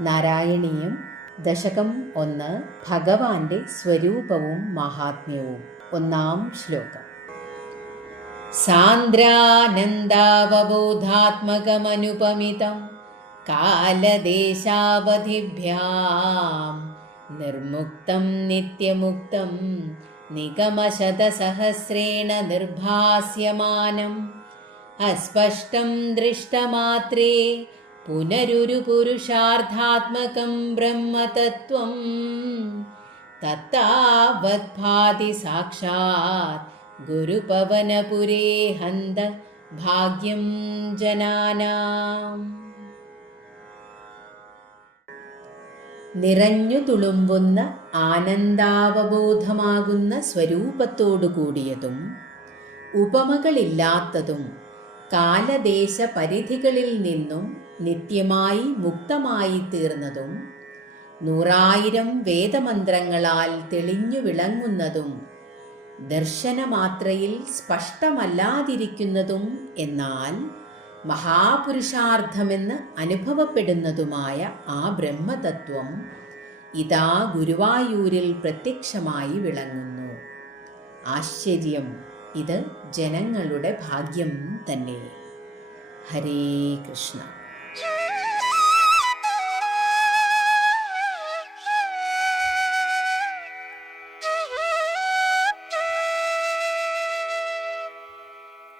നാരായണീയം ദശകം ഒന്ന് ഭഗവാന്റെ സ്വരൂപവും മഹാത്മ്യവും. ഒന്നാം ശ്ലോകം. സാന്ദ്രാനന്ദാവബോധാത്മകമനുപമിതം കാലദേശാവധിഭ്യാം നിർമുക്തം നിത്യമുക്തം നിഗമശതസഹസ്രേണ നിർഭാസ്യമാനം. അസ്പഷ്ടം ദൃഷ്ടമാത്രേ പുനരുരു പുരുഷാർത്ഥാത്മകം ബ്രഹ്മതത്വം. തത്താവത്ഭാതി സാക്ഷാത് ഗുരുപവനപുരേ ഹന്ത ഭാഗ്യം ജനാനാം. നിറഞ്ഞു തുളുമ്പുന്ന ആനന്ദാവബോധമാകുന്ന സ്വരൂപത്തോടു കൂടിയതും ഉപമകളില്ലാത്തതും കാലദേശ പരിധികളിൽ നിന്നും നിത്യമായി മുക്തമായി തീർന്നതും നൂറായിരം വേദമന്ത്രങ്ങളാൽ തെളിഞ്ഞു വിളങ്ങുന്നതും ദർശനമാത്രയിൽ സ്പഷ്ടമല്ലാതിരിക്കുന്നതും എന്നാൽ മഹാപുരുഷാർത്ഥമെന്ന് അനുഭവപ്പെടുന്നതുമായ ആ ബ്രഹ്മതത്വം ഇതാ ഗുരുവായൂരിൽ പ്രത്യക്ഷമായി വിളങ്ങുന്നു. ആശ്ചര്യം. ഇത് ജനങ്ങളുടെ ഭാഗ്യം തന്നെ. ഹരേ കൃഷ്ണ.